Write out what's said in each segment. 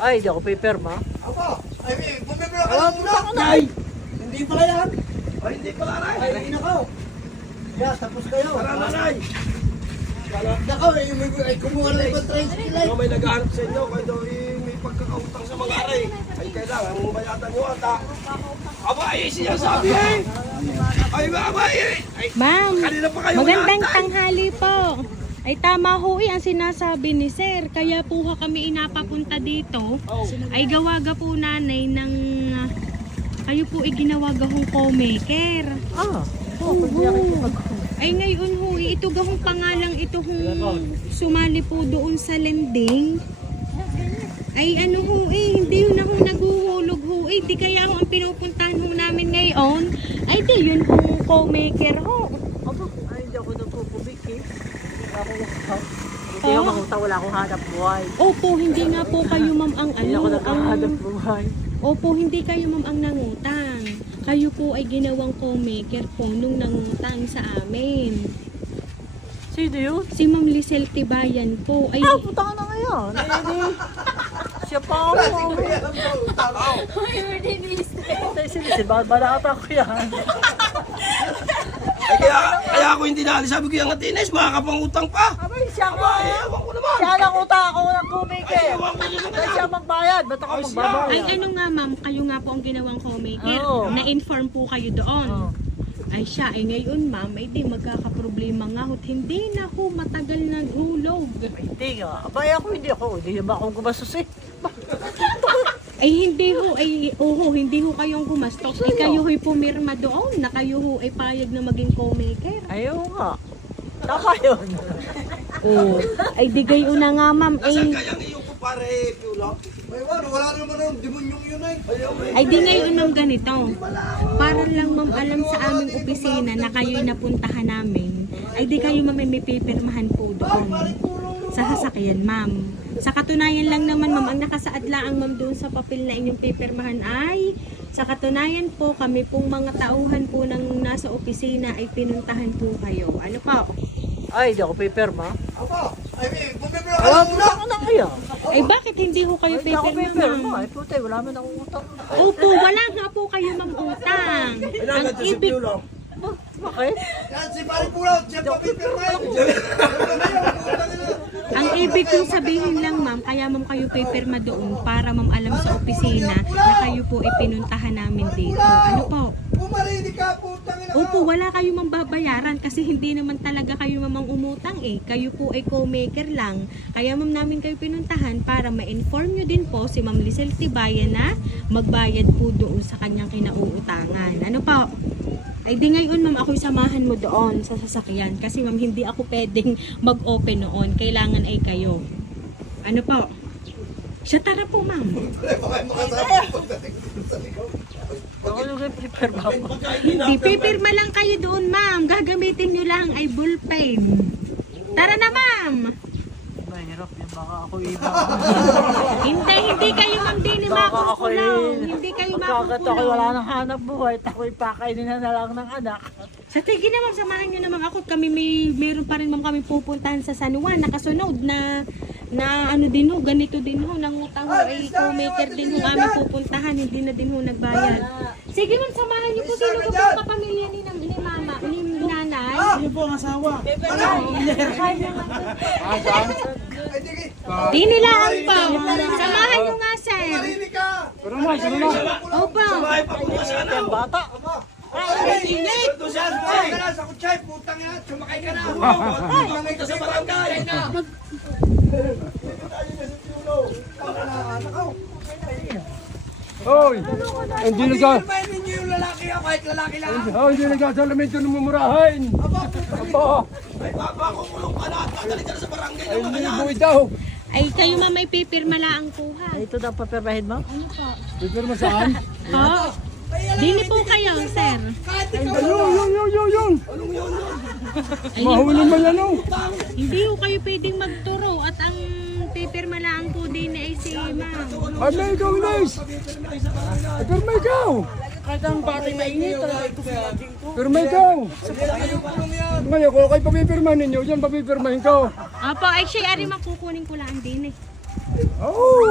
Ay, di ako pipirma. Aba, ay, bumibira ka Alam lang mo muna. na, Nay! Hindi pala yan. Ay, hindi pala, Nay. Ay, nakaw. Yeah, tapos kayo. Tara na, Nay. Nakaw, ay kumuha na ibang tricycle ay. Kung may naghahanap sa inyo, kayo daw may pagkakautang sa mga aray. Ay, kailangan mong bayatan nyo ata. Aba, ay siya sabi eh. Ay, aba, ay. Ma'am, Kanina pa kayo magandang natay. tanghali po. Ay tama ho ang sinasabi ni Sir. Kaya po kami inapapunta dito. Ay gawaga po nanay ng kayo po iginawa gahong co-maker. Ah, hindi ako Ay ngayon ho, ito gahong pangalang ito hong sumali po doon sa lending. Ay ano ho hindi ho na ho naguhulog ho di kaya ho ang pinupuntahan ho namin ngayon. Ay di yun hong co-maker ho. Aba, ay, hindi ako nagpupubik eh. Hindi ako mangutang, wala akong hanap buhay. Opo, hindi nga po kayo ma'am ang Hindi ako naghahanap ang buhay. Opo, hindi kayo ma'am ang nangutang. Kayo po ay ginawang co-maker po nung nangutang sa amin. Sino yun? Si Ma'am Lisel Tibayan po ay Ah, puta ka na ngayon. Eh, di. Siya pa ako. Ay, sinisin, bakit ba nakata ko yan? Ay, kaya ako hindi na. Sabi ko yung Atines, makakapangutang pa. Abay, siya ko. Ay, ewan ko naman. Siya lang utang, ako ng kumike. Ay, ewan ko naman. Ay, siya magbayad. Ba't ako Ay, siya. magbabayad? ay ano nga ma'am, kayo nga po ang ginawang co-maker. Oo. Na-inform po kayo doon. Oo. Ay siya, ay ngayon ma'am, ay di magkakaproblema nga ho. Hindi na ho matagal naghulog. Ay, hindi nga. Abay, ako hindi ako. Hindi ba akong gumastos eh? Ay hindi ho, hindi ho kayong gumastos. Ay kayo ho'y pumirma doon na kayo ho ay payag na maging co-maker. Ayaw nga. Tama yun. Oo. Ay di gayo na nga ma'am. Nasaan Ay, kayang iyo po pare, Piulo? May wala naman ang demonyong yun ay. ay di ngayon ma'am ganito. Para lang ma'am alam sa aming opisina na kayo'y napuntahan namin. Ay di kayo ma'am may pipirmahan po doon. Sa sasakyan ma'am. Sa katunayan lang naman ma'am, ang nakasaad lang ma'am doon sa papel na inyong pipirmahan ay sa katunayan po kami pong mga tauhan po ng nasa opisina ay pinuntahan po kayo. Ano pa? Ay, hindi ako pipirma. Aba, ay, bumibira ka Alam lang mo muna. na ngayon. Ay bakit hindi ho kayo Hindi ako pipirma pipirma. ma'am? Ay, puta, wala man akong utang. Opo, wala nga po kayo ma'am utang. Ay, Ang nandito si ibig, Piulo. Bakit? Yan, si Pari Pulaw, siya pa pipirma yun. ang ibig kong sabihin lang ma'am, kaya ma'am kayo pipirma doon para ma'am alam sa opisina na kayo po ipinuntahan namin dito. Ano po? Pumarinig ka, putang ina. Opo, wala kayo ma'am babayaran kasi hindi naman talaga kayo mamang umutang eh. Kayo po ay co-maker lang. Kaya ma'am namin kayo pinuntahan para ma-inform nyo din po si Ma'am Lisel Tibayan na magbayad po doon sa kanyang kinauutangan. Ano po? Ay di ngayon ma'am ako'y samahan mo doon sa sasakyan kasi ma'am hindi ako pwedeng mag-open noon. Kailangan ay kayo. Ano po? Siya tara po ma'am. Ako yung pipirma ko. Hindi, pipirma lang kayo doon ma'am. Gagamitin nyo lang ay bullpen. Tara na ma'am. Mahirap yun. Baka ako iba. Hindi kayo ma'am din Baka ako makukulong. Hindi kayo Pagkagat ako makukulong. wala nang hanap buhay. Ako'y pakainin na lang ng anak. Sa tige na ma'am, samahan nyo naman ako. Kami mayroon pa rin ma'am kami pupuntahan sa San Juan. Nakasunod na ano din ho, ganito din ho, nangutang ho, ay co-maker din ho aming pupuntahan, hindi na din ho nagbayad. Sige ma'am, samahan niyo po sino po po kapamilya ni mama, ni nanay. Ano po ang asawa? Di nilaan pa. Samahan niyo nga sir. Pumarinig ka. Opo. Ay, papunta sa ano? Yung bata. Ay, init. Ito siya, Ay, ay. ka na sa kutsay, putang ina. Sumakay ka na. Papunta sa barangay. Hoy! Hindi nag Pipirmahin ninyo yung lalaki ako, kahit lalaki lang. hindi nagsasalamento ng mumurahin. Aba, Ay, papakukulong ka na at dadali ka na sa barangay ay ng mga hindi yan. mo itaw. Ay kayo ma'am may pipirma lang po ha. Ay, ito daw papirmahin mo? Pipirma saan? Po. Dini po kayo sir. Kahit ikaw Yung. Ay, Mahuli mo yan oh. hindi ho kayo pwedeng magturo at ang pipirma lang po din ay si ma'am. Ay, may ikaw, Ines. Pipirma ikaw. Kahit ang batay mainit, Pirma ikaw. Ngayon, kung kayo papipirma ninyo, yan papipirmahin ko. Opo, ay siya ari makukunin ko lang din eh. Oh!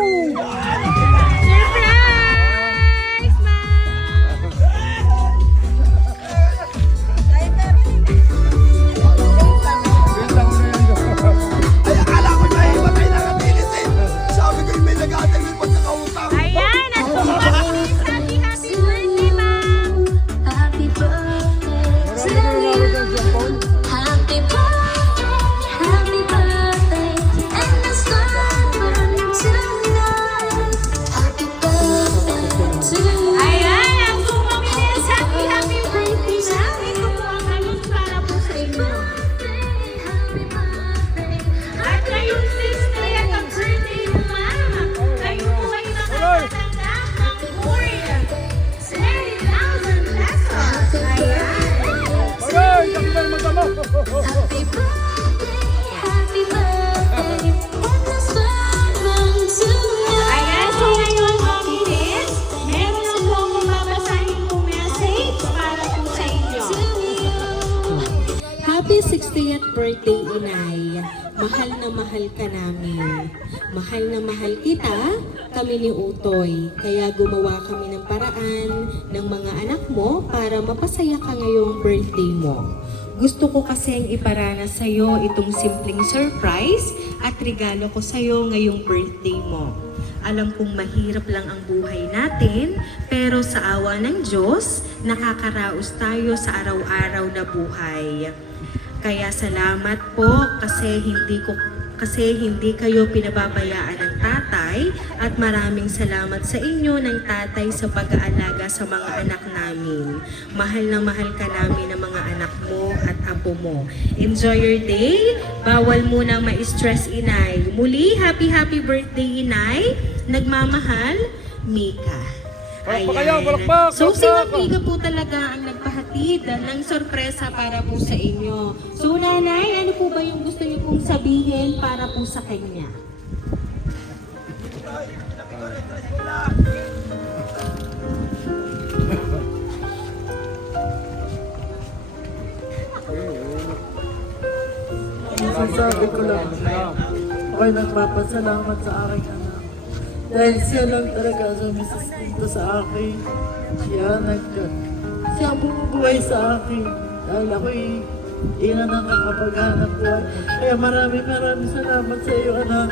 birthday, Inay. Mahal na mahal ka namin. Mahal na mahal kita, kami ni Utoy. Kaya gumawa kami ng paraan ng mga anak mo para mapasaya ka ngayong birthday mo. Gusto ko kasing iparana sa'yo itong simpleng surprise at regalo ko sa'yo ngayong birthday mo. Alam kong mahirap lang ang buhay natin, pero sa awa ng Diyos, nakakaraos tayo sa araw-araw na buhay. Kaya salamat po kasi hindi kayo pinababayaan ng tatay at maraming salamat sa inyo ng tatay sa pag-aalaga sa mga anak namin. Mahal na mahal ka namin ng mga anak mo at apo mo. Enjoy your day. Bawal muna ma-stress, Inay. Muli, happy birthday, Inay. Nagmamahal, Mika. Palakpak kayo, palakpak! So si Palakpak! Ma'am Mika po talaga ang nagpahatid ng sorpresa para po sa inyo. So nanay, ano po ba yung gusto niyo pong sabihin para po sa kanya? Masasabi ko lang, ako'y nagpapasalamat sa aking anak. Dahil siya lang talaga ang sumisustento sa akin. Siya ang bumubuhay sa akin. Dahil ako'y ina na nakakapaghanap buhay. Kaya maraming salamat sa iyo, anak.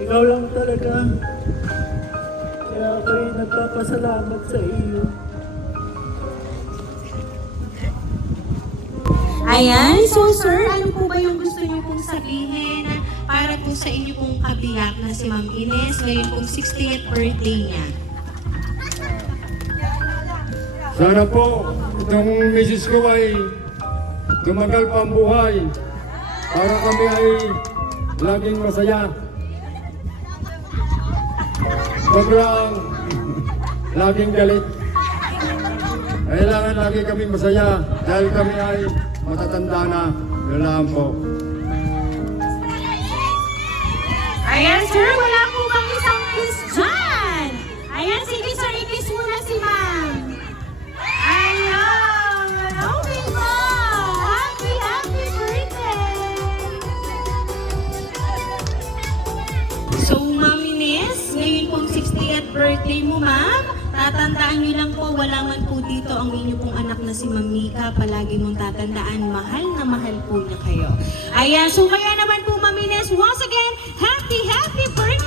Ikaw lang talaga. Kaya ako'y nagpapasalamat sa iyo. Ayan, so sir, ano po ba yung gusto niyo pong sabihin para po sa inyo pong kabiyak na si Ma'am Ines ngayon pong 60th birthday niya? Sana po, itong misis ko ay tumagal pa ang buhay para kami ay laging masaya. Huwag lang laging galit. Kailangan lagi kami masaya dahil kami ay matatanda na. Yun lang po. Ayan sir, wala po bang isang kiss dyan? Ayan, sige sir, i-kiss muna si Ma'am. Ayan, okay po. Happy birthday! So Ma'am Ines, ngayon pong 60th birthday mo, Ma'am. Tatandaan niyo lang po, wala man po dito ang inyo pong anak na si Ma'am Mika. Palagi mong tatandaan, mahal na mahal po niya kayo. Ayan, so kaya naman po Ma'am Ines, once again, happy birthday!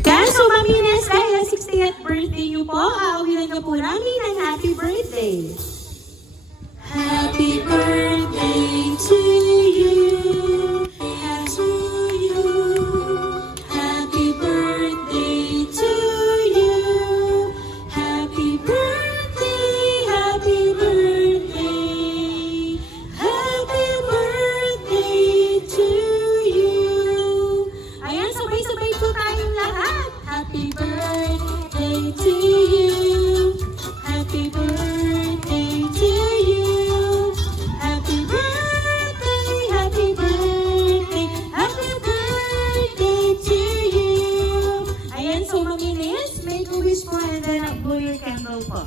Kaya so Ma'am Ines, dahil 60th birthday niyo po, aawilan na po namin ng happy birthday. Happy birthday to you. Happy birthday to you. Happy birthday, happy birthday. Happy birthday to you. Ayan, sabay-sabay po tayong lahat. Happy birthday to you. Happy birthday to you. Happy birthday, happy birthday, happy birthday to you. Ayan, so Ma'am Ines, make a wish po and then blow your candle po.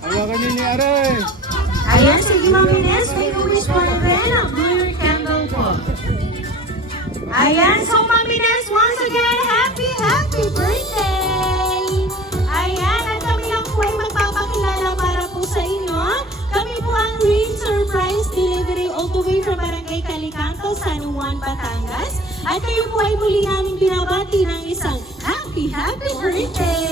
Ayaw niyo ni Aray! Ayan, sige Ma'am Ines, make a wish po and then blow your candle po. Ayan, so Ma'am Ines, once again, happy birthday! Ayan, at kami lang po ay magpapakilala para po sa inyo. Kami po ang Green Surprise Delivery all the way from Barangay Calicanto, San Juan, Batangas. At kayo po ay muli namin binabati ng isang happy birthday!